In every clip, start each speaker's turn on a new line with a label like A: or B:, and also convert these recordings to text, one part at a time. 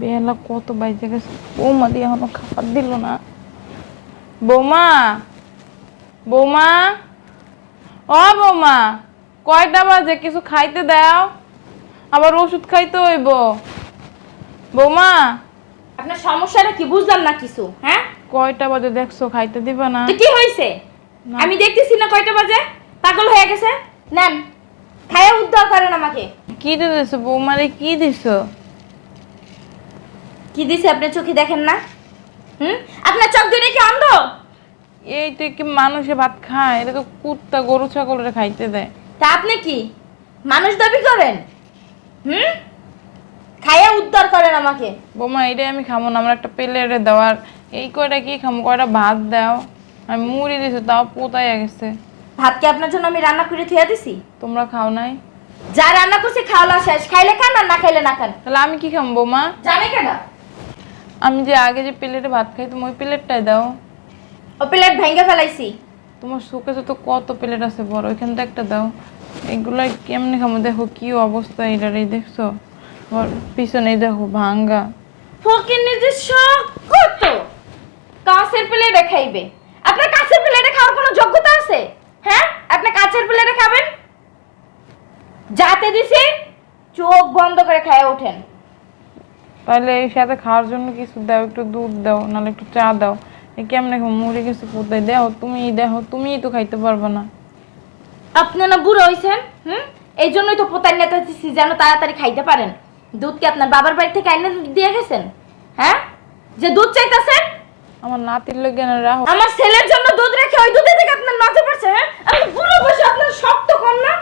A: বেলা কত বাইজে গেছে। বৌমা দিয়ে এখনও খাবার দিল না। বৌমা বৌমা ও বৌমা কয়টা বাজে? কিছু খাইতে দাও। আবার ওষুধ খাইতে হইব। বৌমা
B: আপনার সমস্যাটা কি বুঝলাম না কিছু হ্যাঁ?
A: কয়টা বাজে দেখছ? খাইতে দিবা না।
B: তো কি হয়েছে?
A: না।
B: আমি দেখতেছি না কয়টা বাজে। পাগল হয়ে গেছে? নেন খায়া উদ্ধার করেন আমাকে।
A: কি দিছো বৌমারে কি দিছো?
B: কি দিছে আপনি চোখে দেখেন না? হুম? আপনার চোখ দুটো কি অন্ধ?
A: এইটা কি মানুষে ভাত খায় এটা তো কুত্তা গরু ছাগলের খাইতে দেয়।
B: তা আপনি কি? মানুষ দাবি করেন? হুম? খায়া উদ্ধার করেন আমাকে।
A: বোমা এটাই আমি খামো না আমার একটা প্লেটে দেওয়ার। এই কয়টা কি খামো কয়টা ভাত দাও। আমি মুড়ি দিছো তাও পোতাইয়া গেছে।
B: ভাত কি আপনার জন্য আমি রান্না করে থুয়া দিছি?
A: তোমরা খাও নাই।
B: যা রান্না করছি খাওয়া শেষ। খাইলে খান আর না খাইলে না খান।
A: তাহলে আমি কি খাম বৌমা?
B: জানে কেন?
A: আমি যে আগে যে প্লেটে ভাত খাই তুমি ওই প্লেটটাই দাও।
B: ও প্লেট ভেঙে ফেলাইছি।
A: তোমার শোকেসে তো কত প্লেট আছে বড় ওইখান থেকে একটা দাও। এগুলো কেমনে খামো দেখো কি অবস্থা এটার এই দেখছ? ওর পিছনে দেখো ভাঙ্গা।
B: ফকির নিজের শখ কত? কাঁচের প্লেটে খাইবে। আপনার কাছের প্লেটে খাওয়ার কোনো যোগ্যতা আছে? হ্যাঁ? আপনি কাছের প্লেটে খাবেন? যাতে দিছি চোখ বন্ধ করে খায় ওঠেন।
A: তাহলে এই সাথে খাওয়ার জন্য কিছু দাও একটু দুধ দাও নাহলে একটু চা দাও। এ কেমনে খাব মুড়ি কিছু পোতাই দেও তুমি দেখো তুমিই তো খাইতে পারবে না।
B: আপনি না বুড়ো হইছেন হুম? এই জন্যই তো পোতার নেতা যেন তাড়াতাড়ি খাইতে পারেন। দুধ কি আপনার বাবার বাড়ি থেকে আইনে দিয়ে গেছেন? হ্যাঁ? যে দুধ চাইতেছেন?
A: আমার নাতির লোক না রাহো।
B: আমার ছেলের জন্য দুধ রেখে ওই দুধে থেকে আপনার নজর পড়ছে হ্যাঁ? আপনি বুড়ো বসে আপনার শক্ত কম না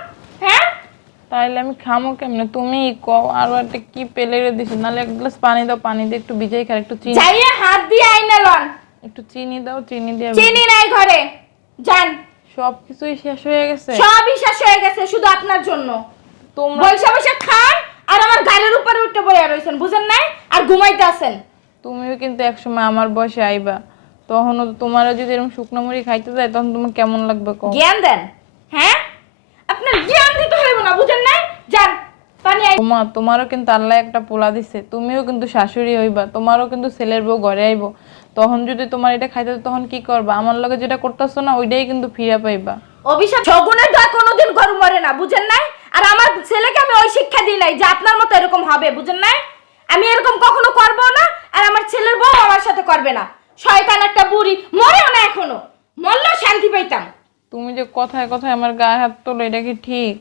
A: তাইলে আমি খামো কেমনে? তুমি কও আরও একটা কি পেলে দিছো? নাহলে এক গ্লাস পানি দাও পানি দিয়ে একটু ভিজাই খা একটু চিনি।
B: যাইয়ে হাত দিয়ে আইনে লন।
A: একটু চিনি দাও চিনি দিয়ে
B: চিনি নাই ঘরে। যান।
A: সব কিছুই শেষ হয়ে গেছে?
B: সবই শেষ হয়ে গেছে শুধু আপনার জন্য।
A: তোমরা
B: বৈশা বৈশা খান আর আমার গাড়ির উপরে উঠে বইয়া রয়েছেন বুঝেন নাই? আর ঘুমাইতে আছেন।
A: তুমিও কিন্তু একসময় আমার বয়সে আইবা। তখনও তো তোমারও যদি এরকম শুকনো মুড়ি খাইতে যায় তখন তোমার কেমন লাগবে কম
B: জ্ঞান দেন হ্যাঁ আপনার জ্ঞান দিতে হইব না বুঝেন নাই যান পানি
A: তোমা তোমারও কিন্তু আল্লাহ একটা পোলা দিছে। তুমিও কিন্তু শাশুড়ি হইবা তোমারও কিন্তু ছেলের বউ ঘরে আইব। তখন যদি তোমার এটা খাইতে তখন কি করবা? আমার লগে যেটা করতেছো না ওইটাই কিন্তু ফিরে পাইবা।
B: অভিশাপ শগুনের দয় কোনোদিন গরু মরে না বুঝেন নাই? আর আমার ছেলেকে আমি ওই শিক্ষা দিই নাই যে আপনার মতো এরকম হবে বুঝেন নাই? আমি এরকম কখনো করব না আর আমার ছেলের বউ আমার সাথে করবে না। শয়তান একটা বুড়ি মরেও না এখনও। মরলেও শান্তি পাইতাম।
A: তুমি যে কথায় কথায় আমার গায়ে হাত তোলো এটা কি ঠিক?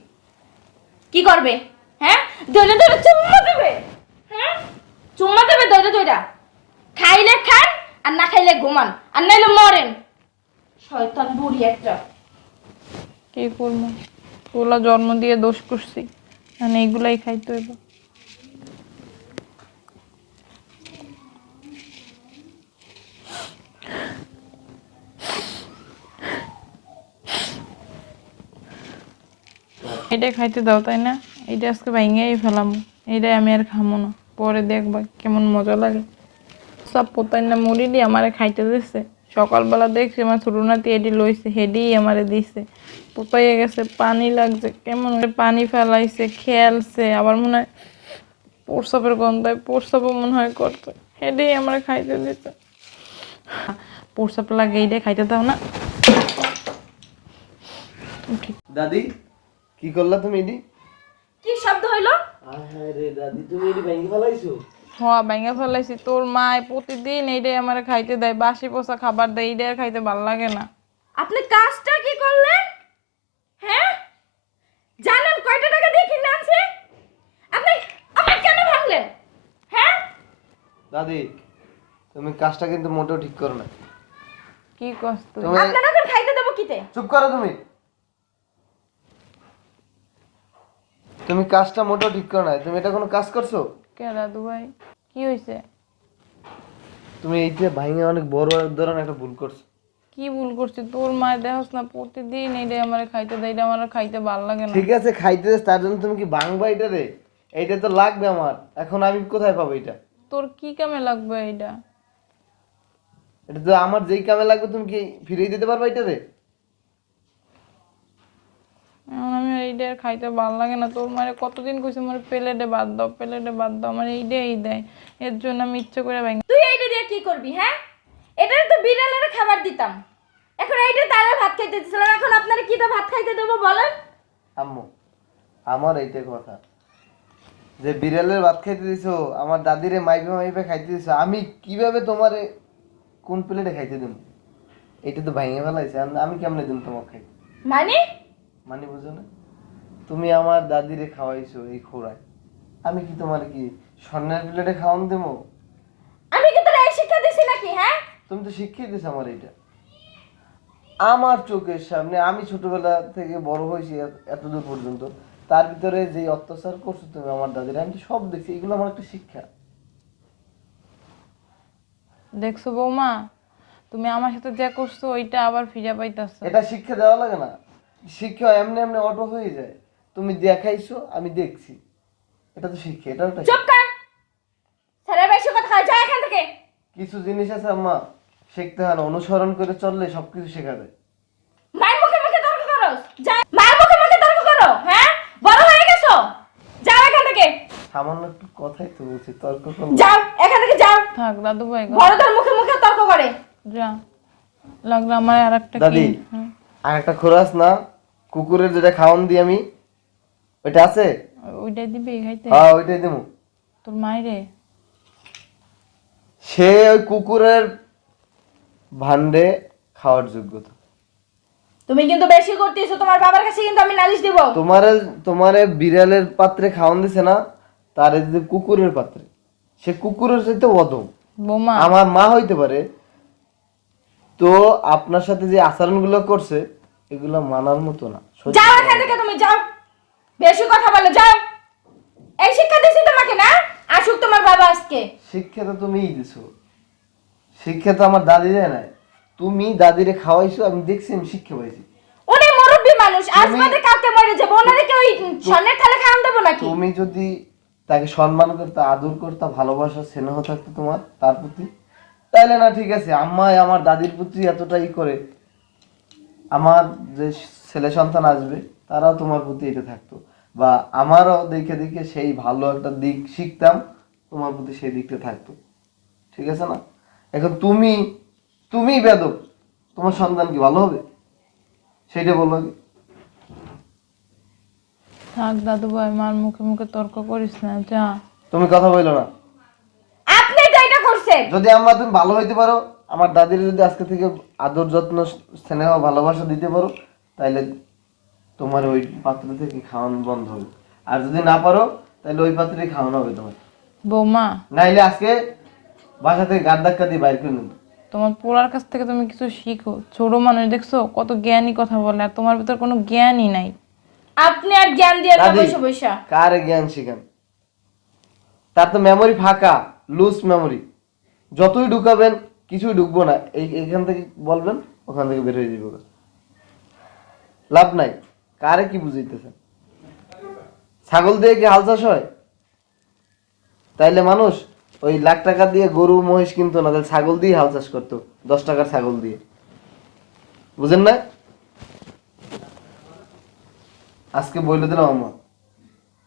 B: কি করবে? হ্যাঁ? ধরে ধরে, চুম্মা দেবে। হ্যাঁ? চুম্মা দেবে ধরে ধরে। খাইলে খান, আর না খাইলে ঘুমান, আর নাইলে মরেন। শয়তান বুড়ি একটা।
A: কি করব? পোলা জন্ম দিয়ে দোষ করছি। মানে এগুলাই খাইতে হইব। এটাই খাইতে দাও, তাই না? এইটা আজকে ভাঙিয়েই ফেলাম, এইটাই আমি আর খামো না। পরে দেখবা কেমন মজা লাগে। সব পোতাই না মুড়ি দিয়ে আমারে খাইতে দিচ্ছে সকালবেলা দেখছি আমার ছোট নাতি এটি লইছে হেডি আমারে দিছে। পোতাইয়ে গেছে, পানি লাগছে, কেমন পানি ফেলাইছে খেলছে আবার মনে হয় প্রসাবের গন্ধায় প্রসাবও মনে হয় করছে। হেডেই আমারে খাইতে দিছে। প্রসাব লাগে এইটাই খাইতে দাও না।
C: দাদি, কি করলা তুমি এডি
B: কি শব্দ হইল?
C: আরে দাদি তুমি এডি ভেঙে ফেলাইছো?
A: হওয়া ভেঙে ফেলাইছি। তোর মায় প্রতিদিন এইটাই আমারে খাইতে দেয় বাসি পোষা খাবার দেয় এইটাই আর খাইতে ভালো লাগে না।
B: আপনি কাজটা কি করলেন? হ্যাঁ? জানেন কয়টা টাকা দিয়ে কিনে আনছে? আপনি আপনি কেন ভাঙলেন? হ্যাঁ?
C: দাদি তুমি কাজটা কিন্তু মোটেও ঠিক করো না।
A: কি কষ্ট
C: তুমি
B: আপনার এখন খাইতে দেবো কিতে?
C: চুপ করো তুমি। তুমি কাজটা মোটেও ঠিক করো না তুমি এটা কোনো কাজ করছ?
A: কে দাদু ভাই? কি হয়েছে
C: তুমি এইটা ভাঙে অনেক বড় ধরনের একটা ভুল করছ।
A: কি ভুল করছি? তোর মায়ের দেখাস না প্রতিদিন এইটাই আমার খাইতে দেয় এটা আমার খাইতে ভালো লাগে না।
C: ঠিক আছে খাইতে যাস, তার জন্য তুমি কি ভাঙবা এটা রে? এইটা তো লাগবে আমার। এখন আমি কোথায় পাবো এটা
A: তোর কি কামে লাগবে এইটা?
C: এটা তো আমার যেই কামে লাগবে তুমি কি ফিরিয়ে দিতে পারবা এটা রে?
A: এখন আমি এইটা আর খাইতে ভালো লাগে না। তোর মানে কতদিন কইছে আমার প্লেটে বাদ দাও প্লেটে বাদ দাও আমার এই দেয় এর জন্য আমি ইচ্ছে করে ভাঙি
B: তুই এইটা দিয়ে কি করবি হ্যাঁ? এটার তো বিড়ালের খাবার দিতাম। এখন এইটা তারা ভাত খাইতে দিছিলাম এখন আপনারা কি তো ভাত খাইতে দেবো বলেন?
C: আম্মু আমার এইটাই কথা। যে বিড়ালের ভাত খাইতে দিছো আমার দাদিরে মাইপে মাইপে খাইতে দিছো আমি কীভাবে তোমারে কোন প্লেটে খাইতে দেবো? এটা তো ভেঙে ফেলাইছে আমি- আমি কেমনে দিন তোমাকে? খাইতে
B: মানে?
C: মানে বুঝো না? তুমি আমার দাদিরে খাওয়াইছো এই খোড়ায়। আমি কি তোমার কি স্বর্ণের প্লেটে খাওয়ান দেবো?
B: আমি কি তোরা এই শিক্ষা দিছি নাকি হ্যাঁ?
C: তুমি তো শিখিয়ে দিছো আমার এটা আমার চোখের সামনে আমি ছোটবেলা থেকে বড় হয়েছি এতদূর পর্যন্ত তার ভিতরে যে অত্যাচার করছ তুমি আমার দাদিরা আমি তো সব দেখছি এগুলো আমার একটা শিক্ষা।
A: দেখছ বৌমা তুমি আমার সাথে যা করছ ওইটা আবার ফিরে পাইতাছো।
C: এটা শিক্ষা দেওয়া লাগে না। শিক্ষা এমনি এমনি অটো হয়ে যায়। তুমি দেখাইছো আমি দেখছি। এটা তো শিক্ষা এটা একটা
B: চুপ কর! স্যারে বেশি কথা হয় যা এখান থেকে।
C: কিছু জিনিস আছে আম্মা শিখতে হয় না অনুসরণ করে চললে সবকিছু শেখা যায়।
B: মায়ের মুখে মুখে তর্ক করো। যা মায়ের মুখে মুখে তর্ক করো হ্যাঁ? বড় হয়ে গেছো। যাও এখান থেকে।
C: সামান্য একটু কথাই তো বলছি তর্ক করব
B: যাও এখান থেকে যাও।
A: থাক দাদু ভাই গো,
B: বড়দের মুখে মুখে তর্ক করে।
A: যা লাগল আমার আর একটা কি
C: দাদি
A: হ্যাঁ,
C: আর একটা খোরাস না কুকুরের যেটা খাওয়ান দিই আমি ওইটা আছে?
A: ওইটাই দিবি খাইতে?
C: হ্যাঁ ওইটাই দেবো
A: তোর মাইরে?
C: সে ওই কুকুরের ভান্ডে খাওয়ার যোগ্যতা।
B: তুমি কিন্তু বেশি করতেছো তোমার বাবার কাছে কিন্তু আমি নালিশ দিব।
C: তোমারে তোমারে বিড়ালের পাত্রে খাওয়ান দিছে না তারে দিতে কুকুরের পাত্রে। সে কুকুরের সাথে অদম
A: বৌমা।
C: আমার মা হইতে পারে তো আপনার সাথে যে আচরণগুলো করছে এগুলো মানার মতো না।
B: যাও এখান থেকে তুমি যাও। বেশি কথা বলো যাও। এই শিক্ষা দিছি তোমাকে না? আসুক তোমার বাবা আজকে।
C: শিক্ষা তো তুমিই দিছো। শিক্ষা তো আমার দাদি দেয় নাই। তুমি দাদিরে খাওয়াইছো আমি দেখছি আমি শিক্ষা পাইছি।
B: উনি মুরব্বী মানুষ আজ
C: তুমি-
B: বাদে কালকে মরে যাবে। ওনাদেরকে ওই স্বর্ণের থালে খাওয়ান দেবো নাকি?
C: তুমি যদি তাকে সম্মান করতে আদর করতে ভালোবাসা স্নেহ থাকতো তোমার তার প্রতি তাইলে না ঠিক আছে। আম্মাই আমার দাদির প্রতি এতটাই করে। আমার যে ছেলে সন্তান আসবে তারাও তোমার প্রতি এটা থাকতো। বা আমারও দেখে দেখে সেই ভালো একটা দিক শিখতাম তোমার প্রতি সেই দিকটা থাকতো। ঠিক আছে না? এখন তুমি তুমি বেদক তোমার সন্তান কি ভালো হবে? সেইটা বলো আগে।
A: থাক দাদু ভাই মার মুখে মুখে তর্ক করিস না যা।
C: তুমি কথা বলল না।
B: আপনি তো এটা করছেন।
C: যদি আম্মা তুমি ভালো হইতে পারো আমার দাদির যদি আজকে থেকে আদর যত্ন স্নেহ ভালোবাসা দিতে পারো তাহলে তোমার ওই পাত্র থেকে খাওয়ানো বন্ধ হবে। আর যদি না পারো তাহলে ওই পাত্রে খাওয়ানো হবে তোমার।
A: বৌমা।
C: নাইলে আজকে বাসা থেকে গাদ ধাক্কা দিয়ে বাইর করে নেব।
A: তোমার পোলার কাছ থেকে তুমি কিছু শিখো। ছোট মানুষ দেখছ? কত জ্ঞানী কথা বলে আর তোমার ভিতর কোনো জ্ঞানই নাই।
B: আপনি আর জ্ঞান দিয়ে
C: দাদি।
B: বসে বসে।
C: কার জ্ঞান শিখান? তার তো মেমোরি ফাঁকা লুজ মেমোরি যতই ঢুকাবেন কিছুই ঢুকবো না। এই এখান থেকে বলবেন, ওখান থেকে বের হয়ে যাবে লাভ নাই। কারে কি বুঝাইতেছেন? ছাগল দিয়ে কি হাল চাষ হয়? তাইলে মানুষ ওই লাখ টাকা দিয়ে গরু, মহিষ কিনতো না তাহলে ছাগল দিয়ে হাল চাষ করতো, দশ টাকার ছাগল দিয়ে। বুঝেন না? আজকে বলে দিলাম আমার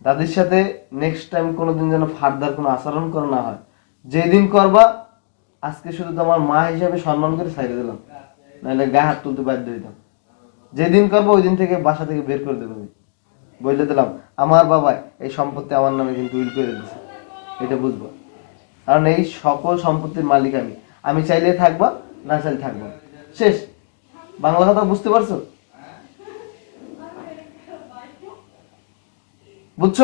C: দাদির সাথে নেক্সট টাইম কোনোদিন যেন ফার্দার কোনো আচরণ করা না হয়। যেদিন করবা আজকে শুধু তোমার মা হিসাবে সম্মান করে ছাইড়ে দিলাম। নাহলে গায়ে হাত তুলতে বাধ্য হইতাম। যেদিন করব ওই দিন থেকে বাসা থেকে বের করে দেবো বলে দিলাম, আমার বাবা এই সম্পত্তি আমার নামে কিন্তু উইল করে দিচ্ছে এটা বুঝব। কারণ এই সকল সম্পত্তির মালিক আমি। আমি চাইলে থাকবা, না চাইলে থাকব শেষ। বাংলা কথা বুঝতে পারছ? বুঝছ?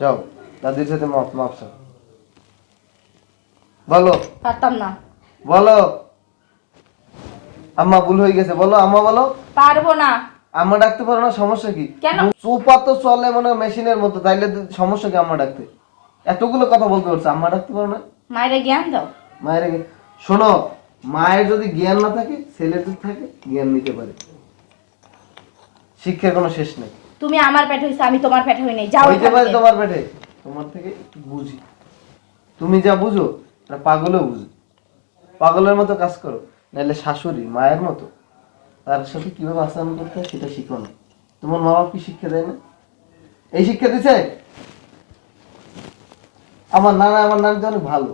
C: যাও, দাদির সাথে মাপ মাপ চাও। বলো।
B: পারতাম না।
C: বলো। আম্মা ভুল হয়ে গেছে। বলো আম্মা বলো।
B: পারব না।
C: আম্মা ডাকতে পারো না সমস্যা কি?
B: কেন?
C: চোপা তো চলে মনে মেশিনের মতো তাইলে সমস্যা কি আম্মা ডাকতে? এতগুলো কথা বলতে পারছ আম্মা ডাকতে পারো না।
B: মায়ের জ্ঞান দাও।
C: মায়ের শোনো মায়ের যদি জ্ঞান না থাকে ছেলের যদি থাকে জ্ঞান নিতে পারে। শিক্ষার কোনো শেষ নেই।
B: তুমি আমার পেটে হইছো আমি তোমার পেটে হই নাই। যাও
C: হইতে পারে তোমার পেটে। তোমার থেকে একটু বুঝি। তুমি যা বুঝো তা পাগলও বুঝো। পাগলের মতো কাজ করো নাহলে শাশুড়ি মায়ের মতো। তার সাথে কীভাবে আচরণ করতে হয় সেটা শিখো না। তোমার মা বাবা কি শিক্ষা দেয় না? এই শিক্ষা দিছে? আমার নানা আমার নানি তো অনেক ভালো।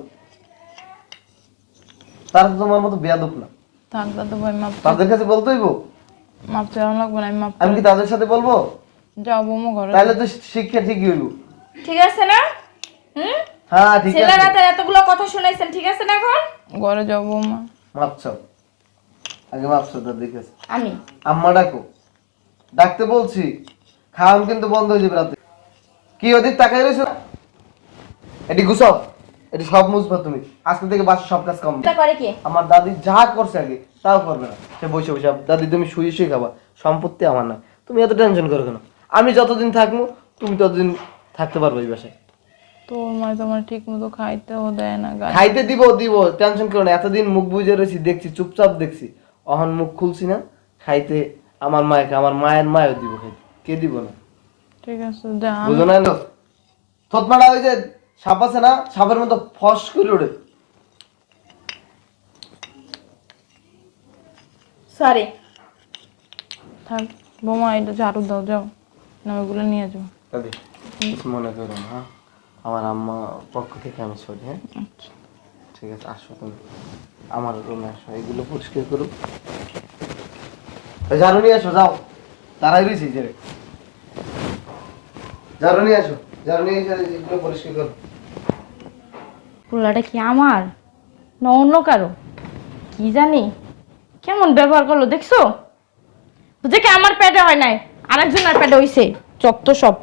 C: তারা তো তোমার মতো বেয়াদব না।
A: থাক দাদু ভাই মাপ
C: তাদের কাছে বলতে হইব?
A: মাপ চালানো লাগবে না আমি মাপ
C: আমি কি তাদের সাথে বলব?
A: যাও বৌমা ঘরে।
C: তাহলে তো শিক্ষা ঠিকই হইব।
B: ঠিক আছে না?
C: হ্যাঁ ঠিক আছে।
B: ছেলেরা তো এতগুলো কথা শুনাইছেন ঠিক আছে না এখন?
A: ঘরে যাও বৌমা।
C: মাপ আগে দেখেছে
B: আমি?
C: আম্মা ডাকো। ডাকতে বলছি খাওয়ান কিন্তু বন্ধ হয়ে যাবে রাতে। কি ওদিক তাকাই রয়েছো? এটি গুছাও এটি সব মুছবা তুমি। আজকে থেকে বাসা সব কাজ কম।
B: করে কি?
C: আমার দাদি যা করছে আগে তাও করবে না। সে বসে বসে দাদি তুমি শুয়ে শুয়ে খাবা। সম্পত্তি আমার না তুমি এত টেনশন করো কেন? আমি যতদিন থাকব তুমি ততদিন থাকতে পারব এই বাসায়।
A: তোর মা তোমার ঠিক মতো খাইতেও দেয় না গাছ
C: খাইতে দিব দিব। টেনশন করো না এতদিন মুখ বুঝে রয়েছি দেখছি চুপচাপ দেখছি। অহন মুখ খুলছি না খাইতে আমার মায়েকে আমার মায়ের মায়ও দিব খাইতে। কে দিব না?
A: ঠিক আছে যা আমি-
C: বুঝো না এলো? থতমাটা ওই যে সাপ আছে না সাপের মতো ফস করে ওঠে।
B: সরি।
A: থাক বৌমা এটা ঝাড়ু দাও যাও। না ওইগুলো নিয়ে যাও
C: দাদি কিছু মনে করো না হ্যাঁ? আমার আম্মা পক্ষ থেকে আমি সরি হ্যাঁ? ঠিক আছে আসো তুমি। আমার রুমে আসো এগুলো পরিষ্কার করো এই ঝাড়ু নিয়ে আসো যাও। তারাই রয়েছি যে। ঝাড়ু নিয়ে আসো ঝাড়ু নিয়ে এসে এগুলো পরিষ্কার করো।
B: পোলাটা কি আমার? না অন্য কারও? কি জানি? কেমন ব্যবহার করল দেখছ? বুঝে কি আমার পেটে হয় নাই? আরেকজনের পেটে হইছে চত্ব সব।